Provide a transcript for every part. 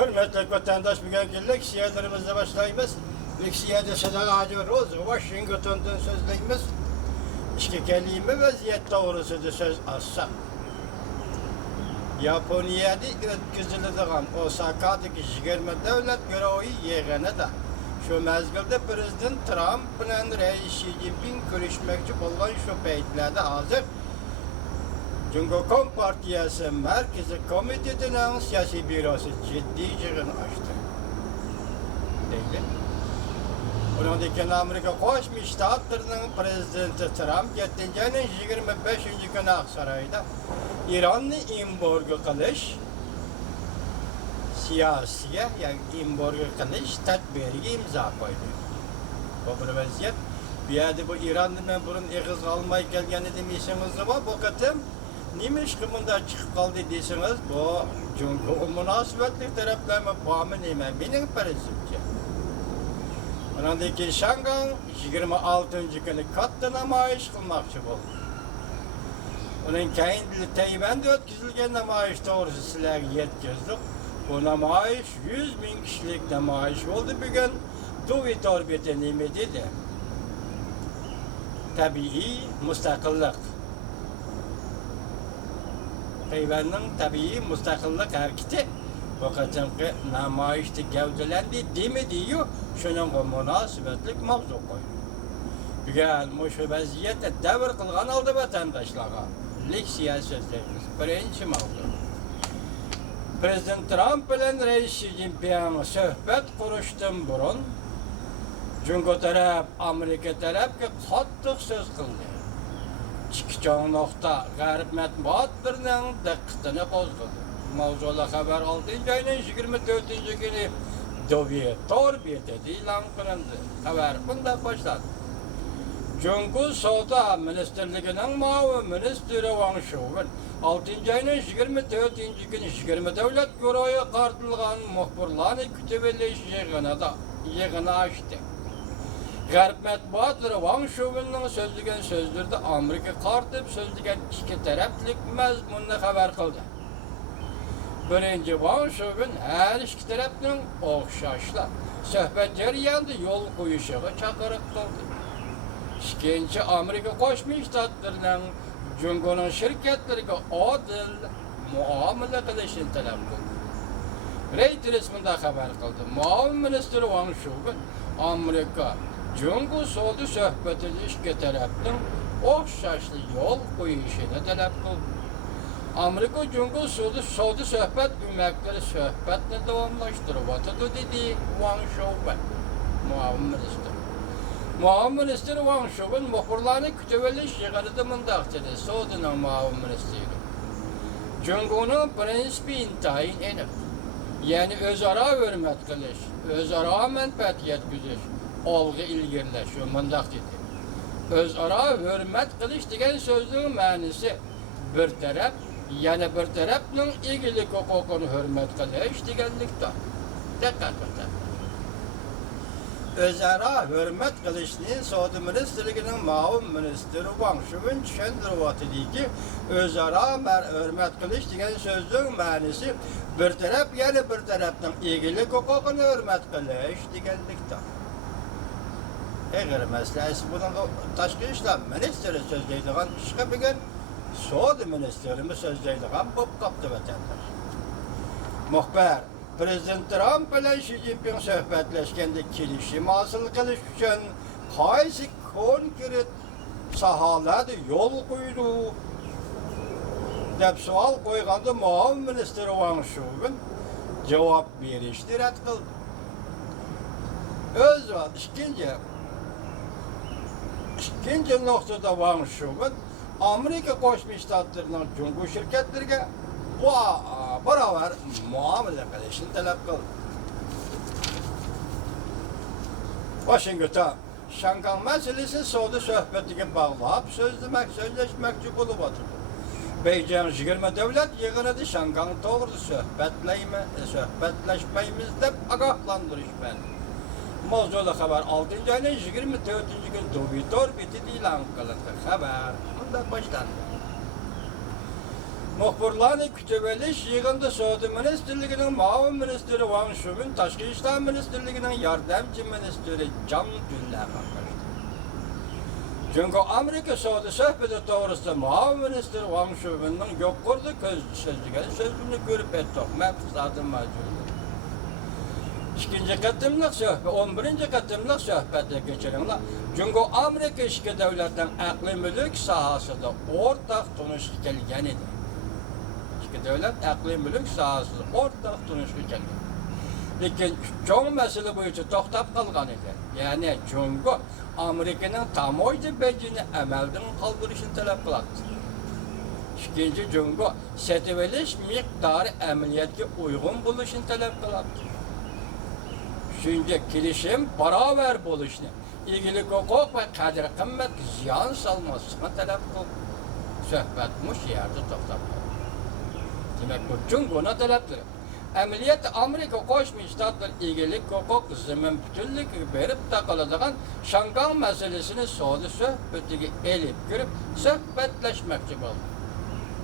Hürmetli vatandaş bugün leksiyelerimizle başlayımız. Leksiyede Sedan Hacı Roz, Washington'dan sözleyimiz. İşte kelime vaziyet doğrusudur söz azsa. Japonya'da ötküzülüdüğün Osaka'daki 20 devlet görevi yeğene de şu mezgilde Prezident Trump bilen Reis Xi Jinping görüşmekçi olan şu peytlerde hazır. Cumhuriyet Partiyası Merkezi Komitesi'nin siyasi bürosu ciddi yığın açtı. Değil. Onundaki Amerika Koşmuş Ştatlarının Prezidenti Trump 7. 25. günü Aksaray'da İran'ı imborgu kılış, siyasiye yani imborgu kılış tedbiri imza koydu. Bu bir vaziyet. Bir yerde bu İran'dan burun eğiz almaya gelgeni demişsiniz ama bu katım nimiş ki bunda çıkıp kaldı deyseniz bu çünkü münasebetli taraflarıma bağımlı neyme benim prensipçe. Onundaki Şangan 26. günü katta namayış kılmakçı oldu. Onun kendi Tayvan'da ötküzülgen namayış doğrusu sizlerge yetkizdik. Bu namayış 100.000 kişilik namayış oldu bugün. Duvi torbeti neyme dedi. Tabii müstakillik. Tayvan'ın tabii müstakillik hareketi bu kaçınkı namayişte gevdelendi demediği şunun münasebetlik mavzu koydu. Bugün şu vaziyette devir kılgan aldı vatandaşlara. Leksiya sözlerimiz. Birinci mavzu. Prezident Trump bilen Reis Xi Jinping söhbet kuruştan burun Cumhuriyet taraf, Amerika tarafga qattiq söz qildi. Chiqchoq nokta G'arb matbuotlarining diqqatini qo'zg'adi. Mavzuda xabar 6-oyning 24-kuni Doviye torbiyada e'lon qilindi. Xabar bunday boshlandi. Cumhuriyet Savdo Ministerligining muavin ministri Wang Shouwen 6-oyning 24-kuni 20 davlat guruhiga qartilgan muxbirlarni kutib olish yig'ini ochdi. G'arb matbuotlari Wang Shouwenning so'zlagan so'zlarda Amerika qartib so'zlagan ikki taraflik mazmunni xabar qildi. Birinchi, Wang Shouwen har ikki tarafning o'xshashla suhbat jarayonida yo'l qo'yishiga chaqiriq qildi. Ikkinchi, Amerika Qo'shma Shtatlarining Jumhuriyet shirkatlariga odil muomala qilishini talab qildi. Reuters bunday xabar qildi. Muavin ministri Wang Shouwen Amerika Cumhuriyet savdo suhbatida ikki tarafning o'xshashli yo'l qo'yishini talab qildi. Amerika Cumhuriyet savdo suhbat ko'maklari suhbatni davomlashtiryapti dedi Wang Shouwen, muavin ministr. Muavin ministr Wang Shouwen muxbirlarni kutib olish yig'inida mundaq dedi. Savdoning muavin ministri. Cumhuriyetning prinsipi intayin aniq. Yani o'zaro hurmat qilish, o'zaro manfaat yetkazish, olg'a ilgirlash mundaq dedi. O'zaro hurmat qilish degan so'zning ma'nosi bir taraf yana bir tarafning egilik huquqini hurmat qilish deganlikdir. Diqqat qiling. O'zaro hurmat qilishni Savdo ministrligining muavin ministri Wang Shouwen tushuntiryaptiki, o'zaro hurmat qilish degan so'zning ma'nosi bir taraf yana bir tarafning egilik huquqini hurmat qilish deganlikdir. Eğer meselesi bunun tashqi ishlar ministri so'zlaydigan ishga bugun Savdo ministerimiz so'zlaydigan bo'lib qoldi vatandosh. Muxbir Prezident Trump bilan Xi Jinping suhbatlashganda kelishim hosil qilish uchun qaysi konkret sohalarda yo'l qo'ydi deb savol qo'yganda muavin ministri Wang Shouwen javob berishni rad qildi. O'z ikkinchi nuqtada Wang Shouwen Amerika Qo'shma Shtatlarining Cumhuriyet shirkatlariga barobar muomala qilishni talab qildi. Washington Şangan meselesi savdo suhbatiga bog'lab so'zlashmoqchi bo'lib o'tirdi. Beijing 20 davlat yig'inida Şangan to'g'risida suhbatlashmaymiz deb ogohlantirish berdi. Mavzuda xabar 6-oyning 24-kuni Dovitor betida e'lon qilindi. Xabar bunday boshlandi. Muhbirlarni kutib olish yig'inda Savdo ministrligining muavin ministri Wang Shubin, Tashqi ishlar ministrligining yordamchi ministri Jan Dulla qatnashdi. Çünkü Amerika savdo sohbati to'g'risida muavin ministr Wang Shubinning yuqorida ko'z tushirgan so'zini ko'rib etdik. Men iqtisodiy majbur. İkinci qatımlıq söhbət, 11-ci qatımlıq söhbətdə keçirilən. Çünki Amerika iki dövlətdən əqli mülk sahəsində ortaq tunuşqa gələn idi. İki dövlət əqli mülk sahəsində ortaq tunuşqa gələn. Lakin çoğ məsələ boyunca toxtab qalğan idi. Yəni çünki Amerikanın tamoyda becini əməldən qaldırışını tələb qılardı. İkinci çünki sətib ediş miqdarı əməliyyatga uyğun buluşunu tələb qılardı. Çünki kelişim baraber buluşunu, ilgili hukuk ve kadir kıymet ziyan salmasına talep kıldı. Söhbət muş yerde toxtab qaldı. Demek bu Cumhur'a taleptir. Əməliyyat Amerika Qoşmuş Ştatlar ilgili hukuk zemin bütünlük verip takıladığın Şangan meselesini soğudu söhbetiga elip girip söhbetleşmekçi oldu.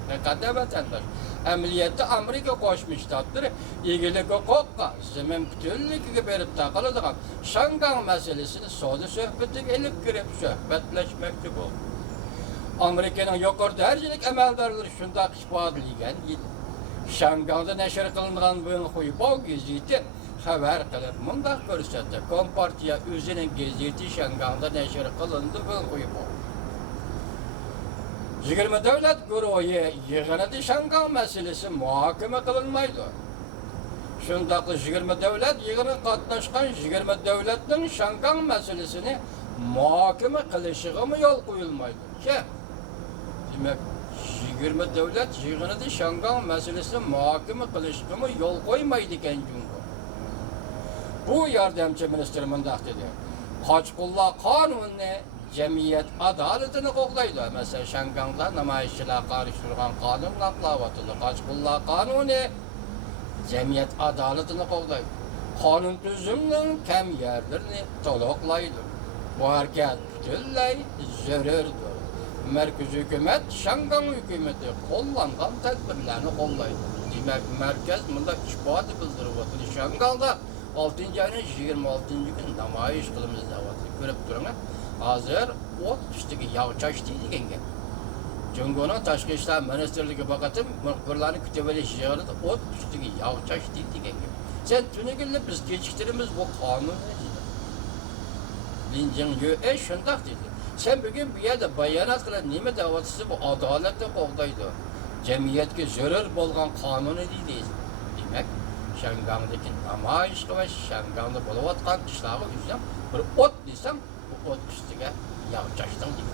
Ne kadar vatandaş. Əməliyyatda Amerika Qoşmuş Ştatları ilgili hukukka zemin bütünlüğü verip takıladığın Şangan meselesini soğudu söhbetiga elip girip söhbetleşmekçi oldu. Amerika'nın yukarı dercilik əməldarları şunda ifadələyən idi. Şangan'da nəşr qılınan bu Xuybav gazeti xəbər qılıb mundaq göstərdi. Kompartiya özünün gazeti Şangan'da nəşr qılındı bu Xuybav. 20 devlet guruhu yığınıda Şangan meselesi muhakeme kılınmaydı. Şundaqlı 20 devlet yığını qatnaşqan 20 devletin Şangan meselesini muhakeme kılışığı mı yol koyulmaydı ki? Demek 20 devlet yığınıda Şangan meselesini muhakeme kılışığı mı yol koymaydı iken Cumhur. Bu yardımcı minister mundaq dedi. Qochqullar qonuni cemiyet adaletini qo'llaydi. Mesela Şangan'da namoyishchilar qarshi turgan qonun laqlavatidi. Qochqullar qonuni cemiyet adaletini qo'llaydi. Qonun tuzumning kam yerlarini to'liqlaydi. Bu harakat butunlay zarardir. Merkezi hükümet Şangan hükümeti qo'llangan tadbirlarni qo'llaydi. Demek merkez bunda isbot bildiryapti. Şangan'da 6. ayın 26. gün namoyish qilamiz deyapti. Ko'rib turing. Hazır ot üstüge yağçaş değil genge. Cumhur'un Tashqi ishlar ministrligi bakatım, muhbirlarni kutib olish yig'inida ot üstüge yağçaş değil genge. Sen tünügünle biz kechiktirimiz bu qonun dedi. Linjin yu shundaq dedi. Sen bugün bir yerde bayonot qilib nima da'vatisi bu adolatni qo'llaydi. Jamiyatga zarar bo'lgan qonun deydi. Demak, Şangandagi namoyish va Shanganda bo'layotgan ishlarga uchun bir ot desam ot üstüge yağçaştın gibi.